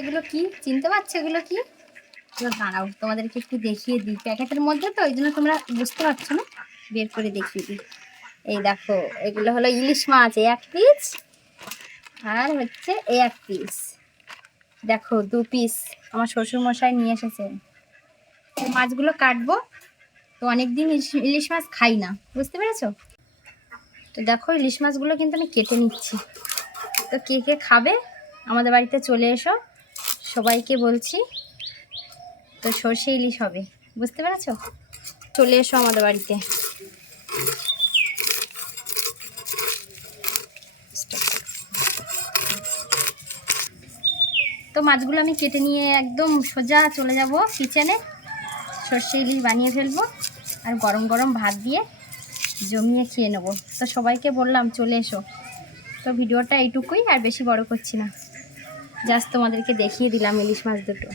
এগুলো কি? চিনতে পারছ এগুলো কি? দাঁড়াও, তোমাদেরকে একটু দেখিয়ে দিই প্যাকেটের মধ্যে তো, ওই জন্য তোমরা বুঝতে পারছ না? বের করে দেখিয়ে দিই। এই দেখো, এগুলো হলো ইলিশ মাছ, এক পিস আর হচ্ছে এক পিস দেখো, দু পিস আমার শ্বশুর মশাই নিয়ে এসেছে। তো মাছগুলো কাটবো। তো অনেকদিন ইলিশ মাছ খাই না, বুঝতে পেরেছ? তো দেখো, ইলিশ মাছগুলো কিন্তু আমি কেটে নিচ্ছি। তো কে কে খাবে? আমাদের বাড়িতে চলে এসো। সবাইকে বলছি, তো সর্ষে ইলিশ হবে। বুঝতে পেরেছ? চলে এসো আমাদের বাড়িতে। তো মাছগুলো আমি কেটে নিয়ে একদম সোজা চলে যাব কিচেনে। সর্ষে ইলিশ বানিয়ে ফেলব আর গরম গরম ভাত দিয়ে জমিয়ে খেয়ে নেব। তো সবাইকে বললাম চলে এসো। তো ভিডিওটা এইটুকুই আর বেশি বড় করছি না। জাস্ট তোমাদেরকে দেখিয়ে দিলাম ইলিশ মাছ দুটো।